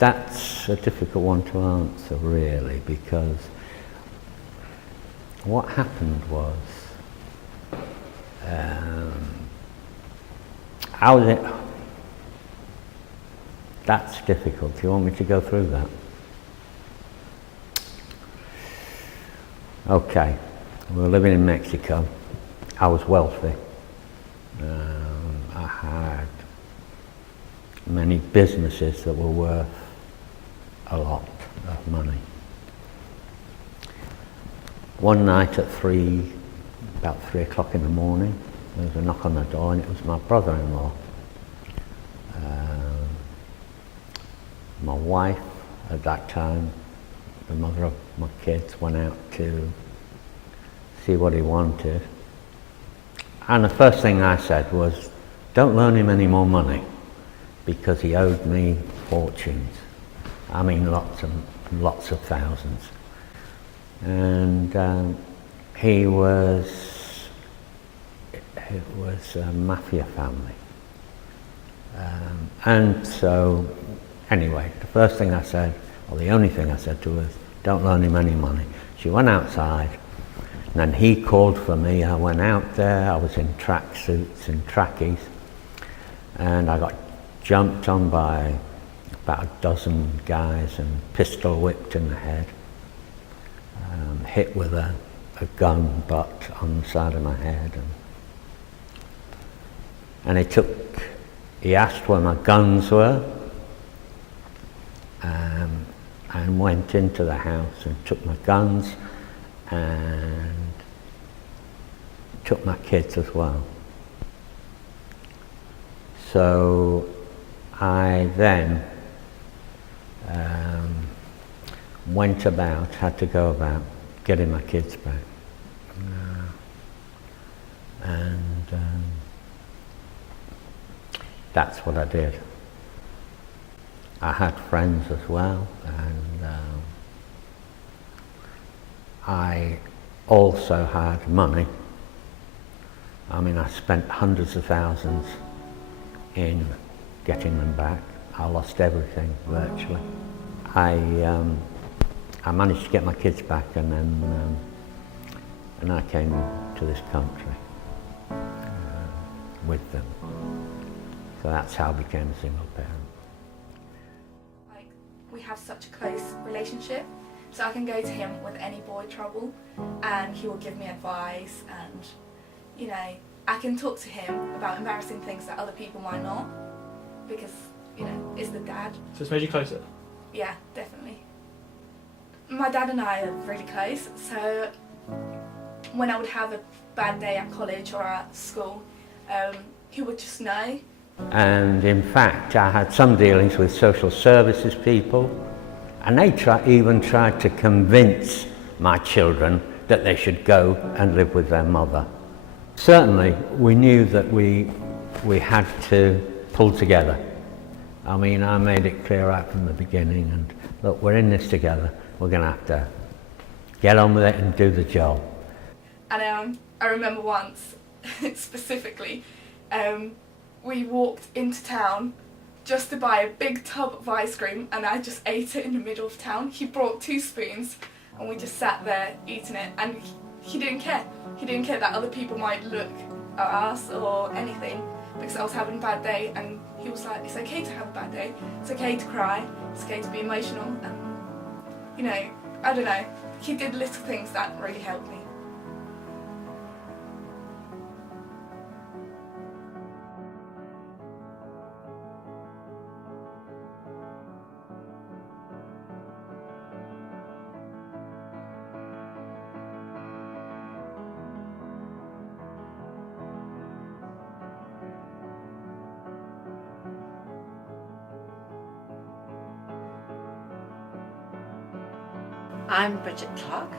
That's a difficult one to answer, really, because what happened was, how was it? That's difficult. Do you want me to go through that? Okay, we were living in Mexico. I was wealthy. I had many businesses that were worth a lot of money. One night at about 3 o'clock in the morning, there was a knock on the door, and it was my brother-in-law. My wife, at that time, the mother of my kids, went out to see what he wanted. And the first thing I said was, don't loan him any more money, because he owed me fortunes. I mean, lots of thousands. And it was a mafia family. And so, anyway, the first thing I said, or the only thing I said to her was, don't loan him any money. She went outside, and then he called for me. I went out there, I was in tracksuits and trackies, and I got jumped on by about a dozen guys and pistol whipped in the head, hit with a gun butt on the side of my head, and he asked where my guns were, and went into the house and took my guns and took my kids as well. So I then had to go about getting my kids back. And that's what I did. I had friends as well, and I also had money. I mean, I spent hundreds of thousands in getting them back. I lost everything, virtually. I managed to get my kids back, and then and I came to this country with them. So that's how I became a single parent. Like, we have such a close relationship, so I can go to him with any boy trouble, and he will give me advice, and you know, I can talk to him about embarrassing things that other people might not, because you know, it's the dad. So it's made you closer? Yeah, definitely. My dad and I are really close, so when I would have a bad day at college or at school, he would just know. And in fact, I had some dealings with social services people, and they even tried to convince my children that they should go and live with their mother. Certainly, we knew that we had to pull together. I mean, I made it clear right from the beginning, and look, we're in this together. We're going to have to get on with it and do the job. And I remember once, specifically, we walked into town just to buy a big tub of ice cream, and I just ate it in the middle of town. He brought 2 spoons, and we just sat there eating it, and he didn't care. He didn't care that other people might look at us or anything, because I was having a bad day, and he was like, it's okay to have a bad day, it's okay to cry, it's okay to be emotional, and you know, I don't know, he did little things that really helped me. I'm Bridget Clark,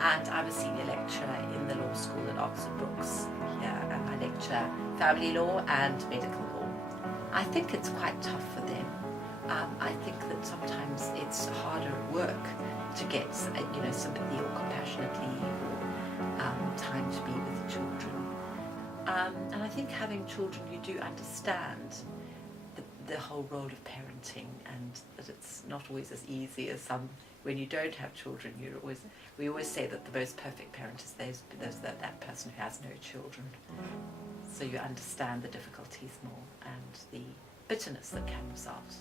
and I'm a senior lecturer in the law school at Oxford Brookes here, and I lecture family law and medical law. I think it's quite tough for them. I think that sometimes it's harder at work to get sympathy or compassionate leave or time to be with children. And I think having children, you do understand the whole role of parenting, and that it's not always as easy as some. When you don't have children, we always say that the most perfect parent is that person who has no children. So you understand the difficulties more and the bitterness that comes out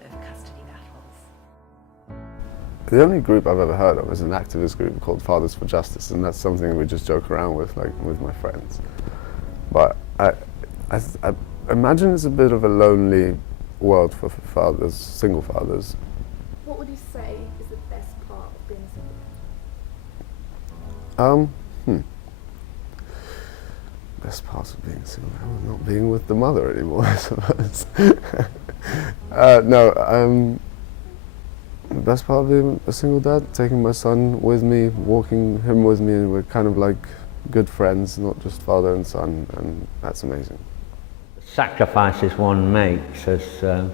over custody battles. The only group I've ever heard of is an activist group called Fathers for Justice, and that's something we just joke around with, like with my friends. But I imagine it's a bit of a lonely world for fathers, single fathers. What would you say is the best part of being single? Best part of being single, not being with the mother anymore, I suppose. The best part of being a single dad, taking my son with me, walking him with me, and we're kind of like good friends, not just father and son, and that's amazing. Sacrifices one makes as a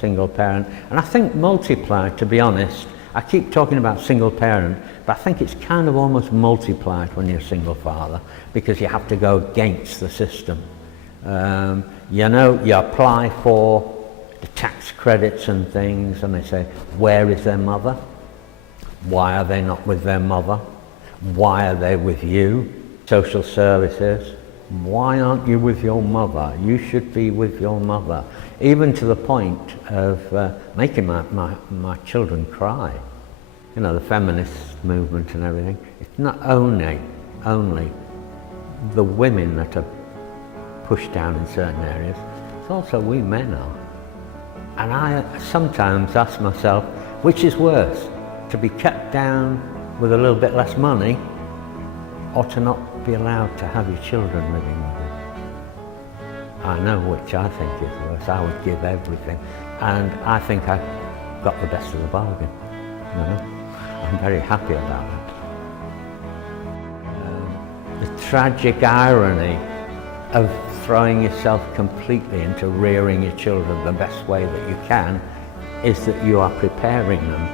single parent, and I think multiplied, to be honest. I keep talking about single parent, but I think it's kind of almost multiplied when you're a single father, because you have to go against the system. You know, you apply for the tax credits and things, and they say, where is their mother? Why are they not with their mother? Why are they with you? Social services, why aren't you with your mother? You should be with your mother. Even to the point of making my children cry. You know, the feminist movement and everything. It's not only the women that are pushed down in certain areas, it's also we men are. And I sometimes ask myself, which is worse, to be kept down with a little bit less money, or to not be allowed to have your children living with you? I know which I think is worse. I would give everything, and I think I got the best of the bargain. You know? I'm very happy about that. The tragic irony of throwing yourself completely into rearing your children the best way that you can is that you are preparing them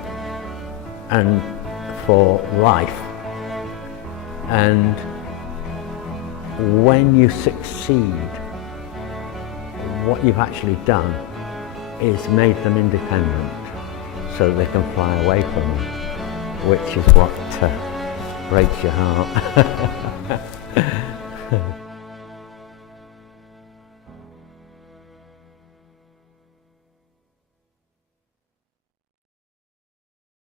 and for life. And when you succeed, what you've actually done is made them independent so that they can fly away from them, which is what breaks your heart.